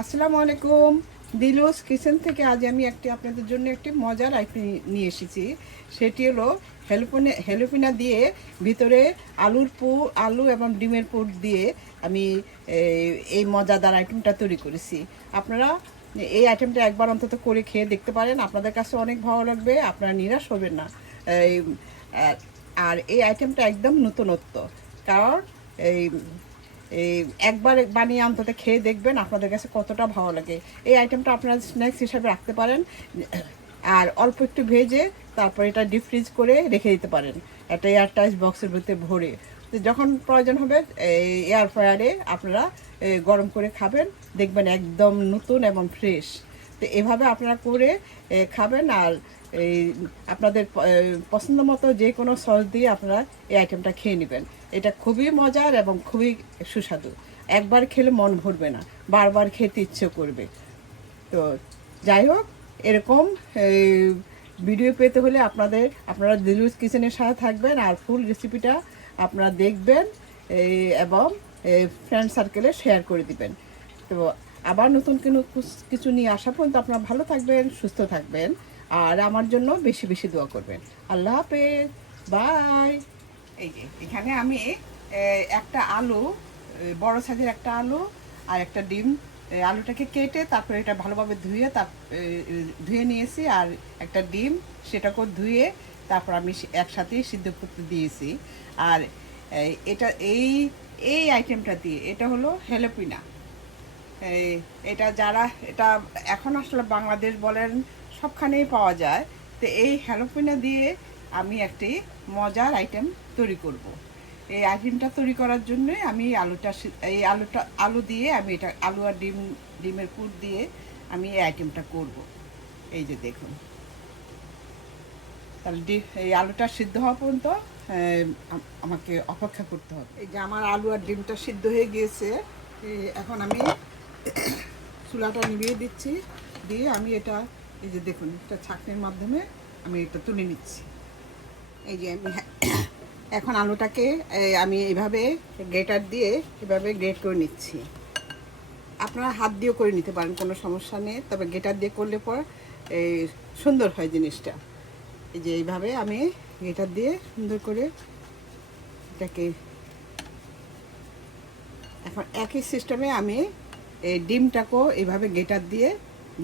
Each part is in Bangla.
আসসালামু আলাইকুম। দিলোস কিচেন থেকে আজ আমি একটি আপনাদের জন্য একটি মজার আইটেম নিয়ে এসেছি। সেটি হলো হেলপিনা হেলপিনা দিয়ে ভিতরে আলুর পু আলু এবং ডিমের পুর দিয়ে আমি এই, মজাদার আইটেমটা তৈরি করেছি। আপনারা এই আইটেমটা একবার অন্তত করে খেয়ে দেখতে পারেন। আপনাদের কাছে অনেক ভালো লাগবে আপনারা নিরাশ হবেন না। আর এই আইটেমটা একদম নতুনত্ব। কারণ এই এই একবার বানিয়ে অন্তত খেয়ে দেখবেন আপনাদের কাছে কতটা ভালো লাগে। এই আইটেমটা আপনারা স্ন্যাক্স হিসাবে রাখতে পারেন, আর অল্প একটু ভেজে তারপর এটা ডিপ ফ্রিজ করে রেখে দিতে পারেন। একটা এয়ার টাইস বক্সের ভিতরে ভরে। তো যখন প্রয়োজন হবে, এই এয়ার ফ্রায়ারে আপনারা গরম করে খাবেন, দেখবেন একদম নতুন এবং ফ্রেশ তো এভাবে আপনারা করে খাবেন আর এই আপনাদের পছন্দ মতো যে কোনো সস দিয়ে আপনারা এই আইটেমটা খেয়ে নেবেন। এটা খুবই মজার এবং খুবই সুস্বাদু। একবার খেলে মন ভরবে না। বারবার খেতে ইচ্ছে করবে। তো যাই হোক, এরকম ভিডিও পেতে হলে আপনাদের, আপনারা দিলুজ কিচেনের সাথে থাকবেন আর ফুল রেসিপিটা আপনারা দেখবেন এবং ফ্রেন্ড সার্কেলে শেয়ার করে দিবেন। তো আবার নতুন কোনো কিছু নিয়ে আসা পর্যন্ত আপনারা ভালো থাকবেন, সুস্থ থাকবেন। আর আমার জন্য বেশি বেশি দোয়া করবেন। আল্লাহ হাফেজ। বাই। এই যে, এখানে আমি একটা আলু বড় সাইজের একটা আলু আর একটা ডিম আলুটাকে কেটে তারপরে এটা ভালোভাবে ধুয়ে তার ধুয়ে নিয়েছি আর একটা ডিম সেটাকেও ধুয়ে তারপর আমি একসাথেই সিদ্ধ করতে দিয়েছি। আর এটা, এই এই আইটেমটা দিয়ে, এটা হলো হেলোপিনা। এটা যারা, এটা এখন আসলে বাংলাদেশ বলেন সবখানেই পাওয়া যায় তো এই হ্যালোপিনা দিয়ে আমি একটি মজার আইটেম তৈরি করব। এই আইটেমটা তৈরি করার জন্য আমি আলুটা এই আলুটা আলু দিয়ে আমি এটা আলু আর ডিম ডিমের পুর দিয়ে আমি এই আইটেমটা করব। এই যে দেখুন তাহলে এই আলুটা সিদ্ধ হওয়া পর্যন্ত আমাকে অপেক্ষা করতে হবে এই যে আমার আলু আর ডিমটা সিদ্ধ হয়ে গিয়েছে এখন আমি চুলাটা নিভিয়ে দিচ্ছি দিয়ে আমি এটা এই যে দেখুন, একটা ছাঁকনির মাধ্যমে আমি এটা তুলে নিচ্ছি। এই যে আমি এখন আলুটাকে আমি এইভাবে গ্রেটার দিয়ে এভাবে গ্রেট করে নিচ্ছি। আপনারা হাত দিয়েও করে নিতে পারেন, কোনো সমস্যা নেই, তবে গেটার দিয়ে করলে পর এই সুন্দর হয় জিনিসটা। এই যে এইভাবে আমি গেটার দিয়ে সুন্দর করে এটাকে, এখন একই সিস্টেমে আমি এই ডিমটাকেও এইভাবে গেটার দিয়ে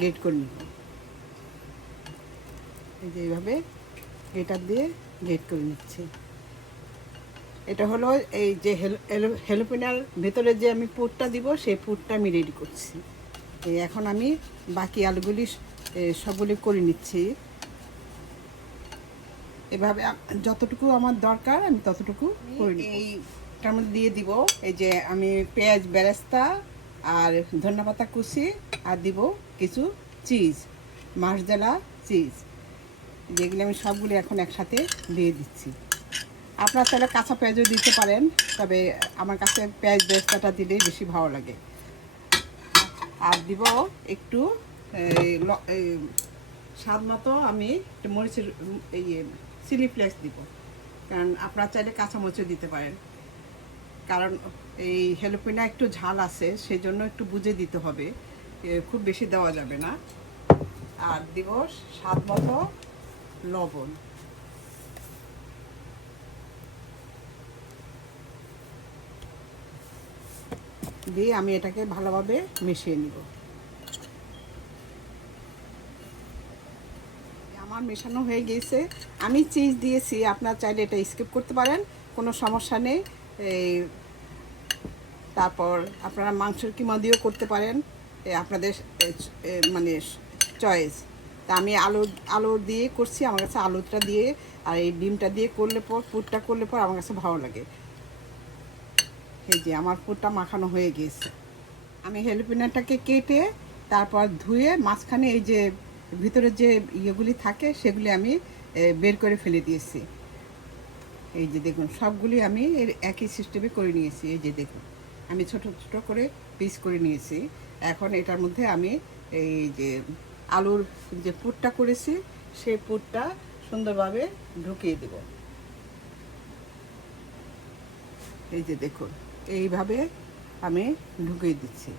গেট করে নিব। এই যে এইভাবে গেটার দিয়ে গেট করে নিচ্ছি। এটা হলো এই যে হেলোপিনার ভেতরে যে আমি পুরটা দিব সেই পুরটা আমি রেডি করছি। এই এখন আমি বাকি আলুগুলি সবগুলি করে নিচ্ছি। এভাবে যতটুকু আমার দরকার আমি ততটুকু করে এইটার মধ্যে দিয়ে দিব এই যে আমি পেঁয়াজ বেরেস্তা আর ধন্যপাতা কুচি আর দিব কিছু চিজ মাসদেলা চিজ যেগুলো আমি সবগুলি এখন একসাথে দিয়ে দিচ্ছি। আপনার তাহলে কাঁচা পেঁয়াজও দিতে পারেন, তবে আমার কাছে পেঁয়াজ বেরেস্তাটা দিলেই বেশি ভালো লাগে। আর দিব একটু স্বাদ মতো আমি মরিচের, এই চিলি ফ্লেক্স দিব। কারণ আপনারা চাইলে কাঁচামরিচও দিতে পারেন। কারণ এই হেলোপিনা একটু ঝাল আছে সেই জন্য একটু বুঝে দিতে হবে। খুব বেশি দেওয়া যাবে না। আর দিব স্বাদ মতো লবণ। দিয়ে আমি এটাকে ভালোভাবে মিশিয়ে নিব। আমার মেশানো হয়ে গিয়েছে। আমি চিজ দিয়েছি, আপনার চাইলে এটা স্কিপ করতে পারেন, কোনো সমস্যা নেই। এই, তারপর আপনারা মাংসের কিমা দিয়েও করতে পারেন। আপনাদের মানে চয়েস তা আমি আলু আলু দিয়ে করছি, আমার কাছে আলুটা দিয়ে আর এই ডিমটা দিয়ে করলে পর, পুরটা করলে পর আমার কাছে ভালো লাগে। এই যে আমার পুরটা মাখানো হয়ে গিয়েছে। আমি হেলপিনাটাকে কেটে তারপর ধুয়ে মাঝখানে এই যে ভিতরে যে ইয়েগুলি থাকে, সেগুলি আমি বের করে ফেলে দিয়েছি। এই যে দেখুন, সবগুলি আমি এর একই সিস্টেমে করে নিয়েছি। এই যে দেখুন, আমি ছোট ছোট করে পিস করে নিয়েছি। এখন এটার মধ্যে আমি এই যে আলুর যে পুরটা করেছি, সেই পুরটা সুন্দরভাবে ঢুকিয়ে দেব। এই যে দেখুন, এইভাবে আমি ঢুকিয়ে দিচ্ছি।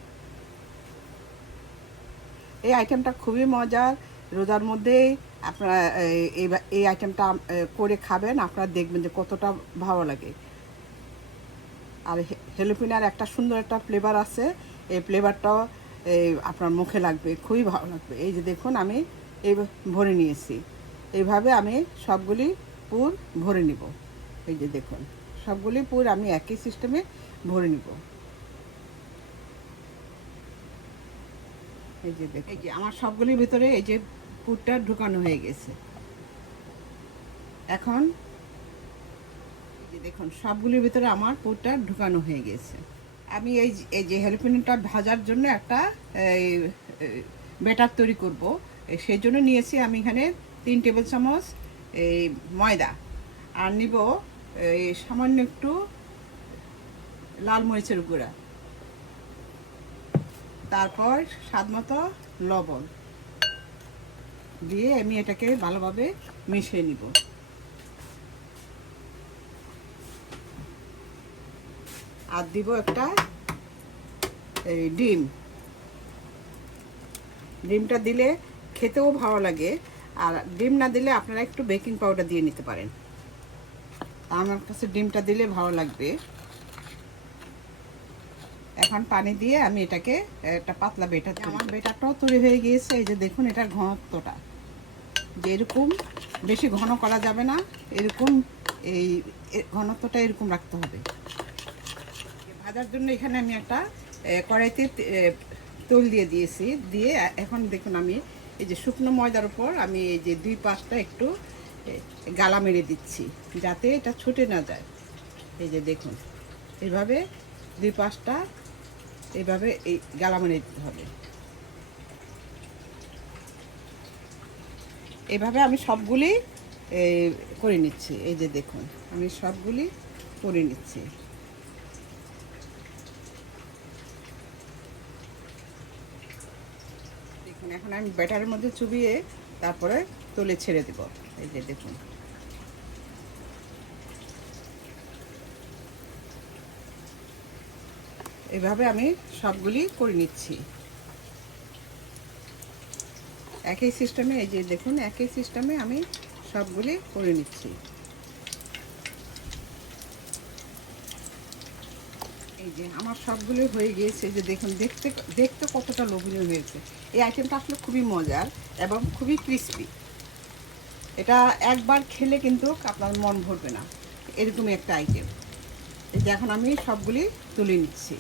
এই আইটেমটা খুবই মজার। রোজার মধ্যেই আপনারা এই- আইটেমটা করে খাবেন, আপনারা দেখবেন যে কতটা ভালো লাগে। আর হেলোপিনার একটা সুন্দর একটা ফ্লেভার আছে। এই ফ্লেভারটাও এই আপনার মুখে লাগবে, খুবই ভালো লাগবে। এই যে দেখুন, আমি এই ভরে নিয়েছি। এইভাবে আমি সবগুলি পুর ভরে নিব। এই যে দেখুন, সবগুলি পুর আমি একই সিস্টেমে ভরে নিব। এই যে দেখুন, এই যে আমার সবগুলির ভিতরে এই যে পুরটা ঢুকানো হয়ে গেছে। এখন দেখুন, সবগুলির ভিতরে আমার পুরটা ঢুকানো হয়ে গেছে। আমি এই যে- এই যে হেলপিনটা ভাজার জন্য একটা ব্যাটার তৈরি করব। সেই জন্য নিয়েছি আমি এখানে তিন টেবিল চামচ, এই, ময়দা। আর নিব, এই, সামান্য একটু লাল মরিচের গুঁড়া। তারপর স্বাদ মতো লবণ। দিয়ে আমি এটাকে ভালোভাবে মিশিয়ে নিব। আর দিব একটা এই ডিম। ডিমটা দিলে খেতেও ভালো লাগে। আর ডিম না দিলে আপনারা একটু বেকিং পাউডার দিয়ে নিতে পারেন। আমার কাছে ডিমটা দিলে ভালো লাগবে। এখন পানি দিয়ে আমি এটাকে একটা পাতলা বেটার আমার বেটারটাও তৈরি হয়ে গিয়েছে। এই যে দেখুন এটার ঘনত্বটা। যে এরকম বেশি ঘন করা যাবে না এরকম এই ঘনত্বটা এরকম রাখতে হবে। ভাজার জন্য এখানে আমি একটা কড়াইতে তেল দিয়ে দিয়েছি। দিয়ে এখন দেখুন আমি এই যে শুকনো ময়দার উপর আমি এই যে দুই পাশটা একটু গালা মেরে দিচ্ছি, যাতে এটা ছুটে না যায়। এই যে দেখুন এইভাবে দুই পাশটা এইভাবে এই গালা মেরে দিতে হবে। এভাবে আমি সবগুলি করে নিচ্ছি। এই যে দেখুন, আমি সবগুলি করে নিচ্ছি। দেখুন এখন আমি ব্যাটারের মধ্যে চুবিয়ে তারপরে তোলে ছেড়ে দেব। এই যে দেখুন। এভাবে আমি সবগুলি করে নিচ্ছি। একই সিস্টেমে এই যে দেখুন, একই সিস্টেমে আমি সবগুলি করে নিচ্ছি। এই যে, আমার সবগুলো হয়ে গিয়েছে যে দেখুন, দেখতে দেখতে কতটা লোভনীয় হয়েছে। এই আইটেমটা আসলে খুবই মজার এবং খুবই ক্রিস্পি এটা একবার খেলে কিন্তু আপনার মন ভরবে না। এরকমই একটা আইটেম এই যে এখন আমি সবগুলি তুলে নিচ্ছি।